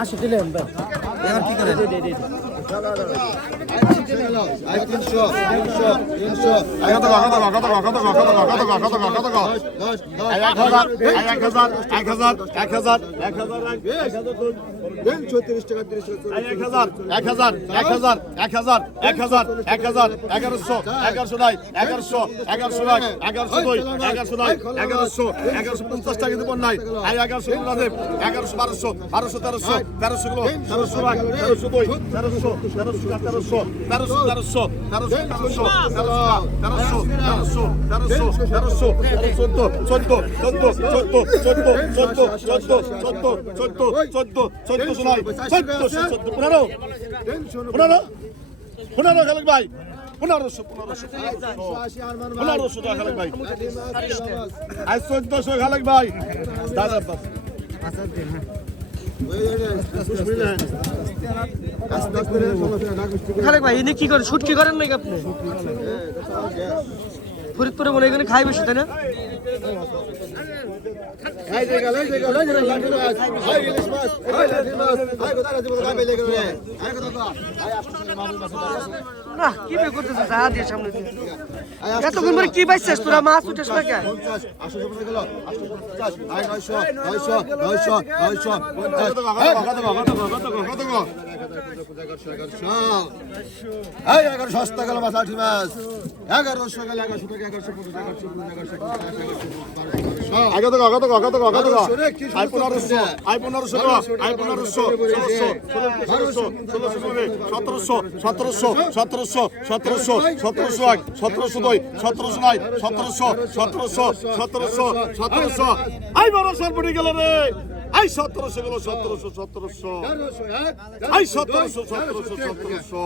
আশো দিলেন এবার কি করেন এগারোশো এগারোশো নাই এগারোশো এগারোশো নাই এগারোশো দুই এগারোশো নাই এগারোশো এগারোশো পঞ্চাশ টাকা দিব নাই আই এগারোশো এগারোশো বারোশো বারোশো তেরোশো তেরোশো তেরোশো দুই তেরোশো পনেরো ভাই পনেরোশো পনেরোশো পনেরোশো টাকা খালেক ভাই আজ চোদ্দশো খালেক ভাই দাদা খালেক ভাই এনে কি করেন? শুট কি করেন নাকি আপনি? ফরিদপুরে মনে এখানে খাই বেশি তাই না? কি বে করতেছে? যা দিয়ে সামনে এতক্ষণ পরে কি পাইছিস তোরা? মাছ উঠেছ না কে এগারোশো সস্তা গেল মাছ আঠি মাছ এগারোশো গেল এগারোশো টাকা এগারোশো পঞ্চাশ এগারোশো সতেরোশো সতেরোশো সতেরোশো সতেরোশো সতেরোশো এক সতেরোশো দুই সতেরোশো নয় সতেরোশো সতেরোশো সতেরোশো সতেরোশো সতেরোশো আই বারোশোর পড়ে গেল রে আই সতেরোশো গেল সতেরোশো সতেরোশো আই সতেরোশো সতেরোশো সতেরোশো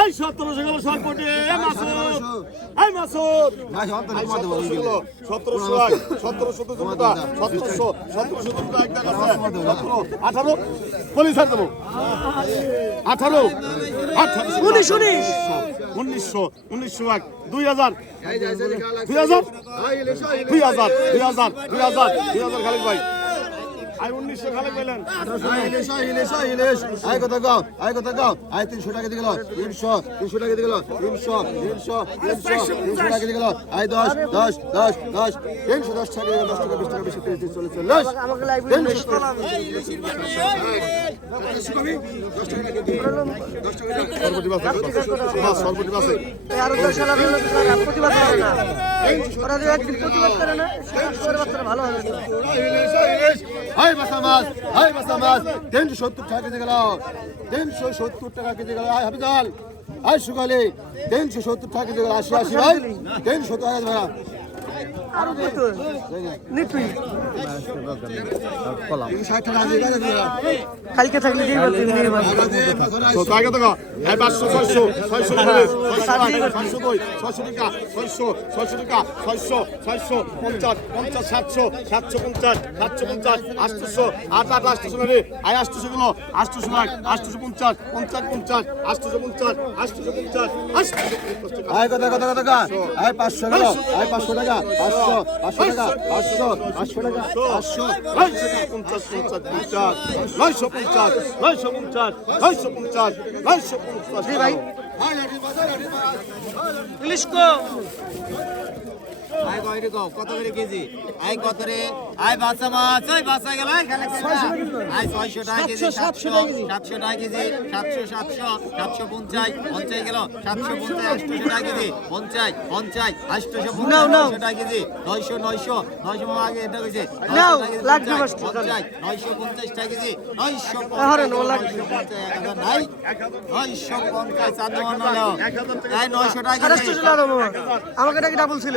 আই সতেরোশো গেল সরপটি মাসুদ আই মাসুদ সতেরোশো এক সতেরোশো তো জমা সতেরোশো সতেরোশো তো এক টাকা সতেরো আঠারো পুলিশ আর দেবো আঠারো আঠারো উনিশ উনিশ উনিশশো উনিশশো এক দুই হাজার দুই হাজার দুই হাজার দুই হাজার দুই হাজার দুই হাজার খালেক ভাই আই 1900 খালে পেলেন সাহিলেশ সাহিলেশ সাহিলেশ আই কথা গাও আই কথা গাও আই 300 টাকা দিয়ে গেল। 300 300 টাকা দিয়ে গেল। 300 300 300 300 টাকা দিয়ে গেল। আই 10 ভালো হবে হাই বাসা মাছ, হাই বাসা মাছ। তিনশো সত্তর টাকা কেজি গেল। তিনশো সত্তর টাকা কেজি গেল। হাই হাফিজাল আয় সুকালে তিনশো সত্তর টাকা কেজি গেল। আশি আশি, ভাই। তিনশো সত্তর টাকা আরও কত নিতুই কলাম কালকে থাকলে কি করতে ছয়শো আগে তো এই 500 পঞ্চাশ পঞ্চাশ কই 600 পঞ্চাশ 600 পঞ্চাশ টাকা 600 600 50 50 700 750 750 800 800 800 রে আই 800 গুলো 800 লাখ 850 50 পঞ্চাশ পঞ্চাশ 850 850 আই পঞ্চাশ কত কত আই 500 আই 500 টাকা পাঁচশো পাঁচশো টাকা পাঁচশো পাঁচশো টাকা পাঁচশো পঞ্চাশ পঞ্চাশ পঞ্চাশ নয়শো পঞ্চাশ নয়শো পঞ্চাশ নয়শো পঞ্চাশ নয়শো পঞ্চাশ ভাই ইলিশ কো আয় কয় কও, কত করে কেজি? আয় কত রে? আয় বাচ্চা মাছ ওই বাচ্চা গেল আয় খালে আয়। ছয়শো টাকা কেজি সাতশো সাতশো টাকা কেজি। সাতশো সাতশো সাতশো পঞ্চাশ পঞ্চাশ গেল সাতশো পঞ্চাশ আটশোশো টাকা কেজি পঞ্চাশ পঞ্চাশ আটশোশো নাও, নাও। পঞ্চাশ টাকা কেজি নয়শো নয়শো নয়শো আগে এটা হয়েছে নাও, লাগবে বাস, পঞ্চাশ নয়শো পঞ্চাশ টাকা কেজি নয়শো পঞ্চাশ এক হাজার নাই নয়শো পঞ্চাশ চার নয়শো টাকা আমাকে ডাবল ছিল।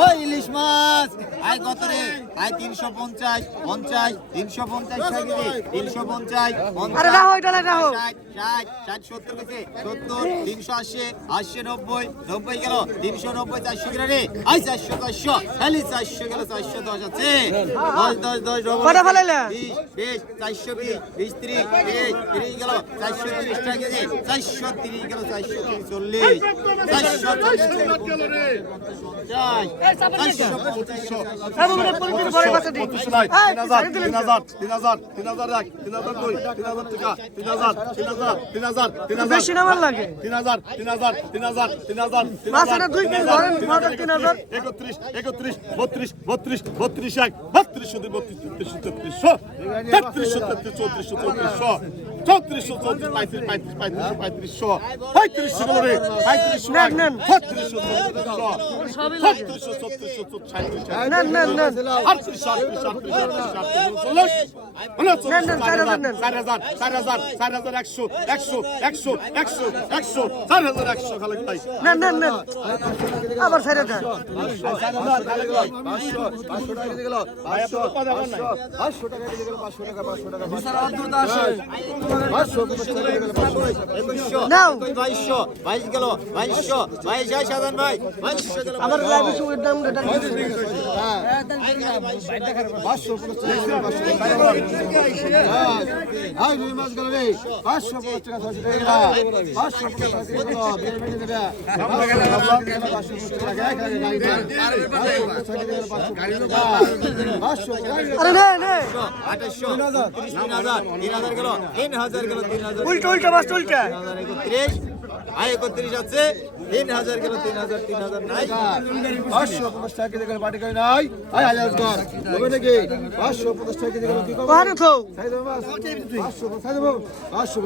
ও ইলিশ মাছ। আয় কত রে? আই তিনশো পঞ্চাশ পঞ্চাশ তিনশো পঞ্চাশ টাকা তিনশো পঞ্চাশ ষাট ষাট সত্তর কেজি সত্তর তিনশো আশি আশি নব্বই নব্বই গেল। তিনশো নব্বই চারশো গেল রে। আই চারশো চারশো। খালি চারশো গেল চারশো দশ আছে। দশ দশ দশ বিশ বিশ চারশো বিশ বিশ ত্রিশ তিরিশ তিরিশ গেল। চারশো তিরিশ টাকা কেজি চারশো তিরিশ গেল চারশো তিরিশ চল্লিশ। চারশো চল্লিশ চারশো পঁচিশশো একত্রিশ একত্রিশ বত্রিশ বত্রিশ বত্রিশ এক বত্রিশ বত্রিশ তেত্রিশ তেত্রিশশো তেত্রিশশো তেত্রিশ চৌত্রিশশো চৌত্রিশশো ছত্রিশশো চৌত্রিশ পঁয়ত্রিশ পঁয়ত্রিশ পঁয়ত্রিশ পঁয়ত্রিশশো পঁয়ত্রিশশো করে পঁয়ত্রিশশো নেন নেন ছত্রিশশো ছত্রিশশো ছত্রিশশো ছত্রিশ নেন নেন নেন আটত্রিশশো আটত্রিশশো আবার ছেড়ে দেন পাঁচশো টাকা দিয়ে গেল পাঁচশো টাকা পাঁচশো টাকা নাও বাইশ বাইশ যায় সাধারণ ভাই বাইশশো তিন হাজার গেল। তিন হাজার গেল তিন হাজার। উল্টা উল্টা বাস উল্টা। একত্রিশ। আয় একত্রিশ আছে। তিন হাজার গেল তিন হাজার তিন হাজার নাই। পাঁচশো পঞ্চাশ টাকা কেজি গেল পার্টি করে নাই? হবে নাকি? পাঁচশো পঞ্চাশ টাকা কেজি গেল কি করব ওখানে থো খাই দেবো মাছ পাঁচশো পাঁচশো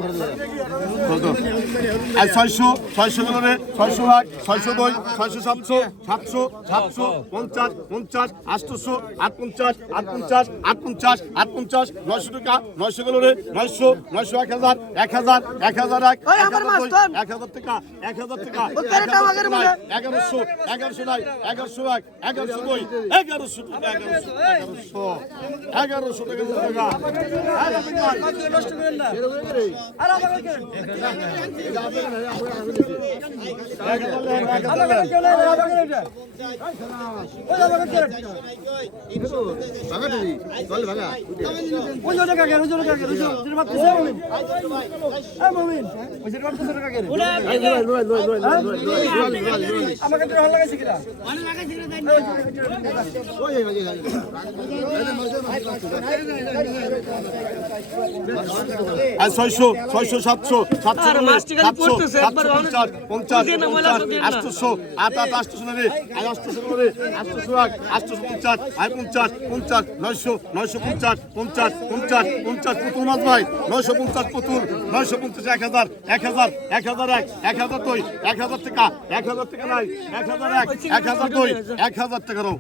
আর ছয়শো ছয়শো গেল রে। ছয়শো এক ছয়শো দুই ছয়শো সাতশো সাতশো সাতশো পঞ্চাশ পঞ্চাশ আটশোশো আট পঞ্চাশ আট পঞ্চাশ আট পঞ্চাশ আট পঞ্চাশ নয়শো টাকা নয়শো গেল রে। নয়শো নয়শো এক হাজার এক হাজার এক হাজার এক এক হাজার তোল। এক হাজার টাকা এগারোশো আগের মনে 1100 1100 নাই 1100 এক 1100 কই 1100 টাকা 1100 1100 টাকা টাকা আর আপনি নষ্ট করেন না আর আমাকে কেন আমাকে কেন আমাকে কেন ওই আমাকে কেন ভাগা দিদি চল ভাগা ওই জোরে কাকে ওই জোরে কাকে ওই জোরে বাপ কিসে মমিন এই মমিন ওই জোরে বাপ কিসে কাকে ওই জোরে আমাকে তো হল লাগাইছে কিরা মানে লাগাইছে কিরা দেন ওই ওই ওই আর 600 600 700 700 700 50 50 800 8 8 800 রে আর 800 রে 800 আগ 850 আর 50 50 900 950 50 50 50 পুতুল মাছ ভাই 950 পুতুল 950 1000 1000 1000 এক হাজার টাকা, এক হাজার টাকা নাই, এক হাজার এক এক হাজার দুই, এক হাজার টাকা রো।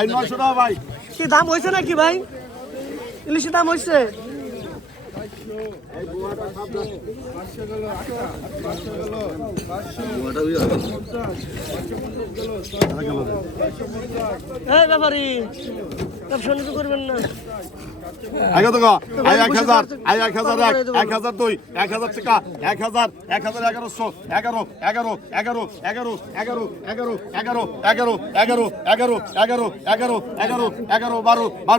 এই নয়শো টাকা ভাই। কি দাম হয়েছে নাকি ভাই? ইলিশের দাম এই ব্যাপারি ব্যবসা তো করবেন না এক টাকা আয় এক হাজার আয় এক হাজার এক এক হাজার দুই এক হাজার টাকা এক হাজার এক হাজার এগারোশো এগারো এগারো এগারো এগারো এগারো এগারো এগারো এগারো এগারো এগারো এগারো এগারো এগারো এগারো বারো বারো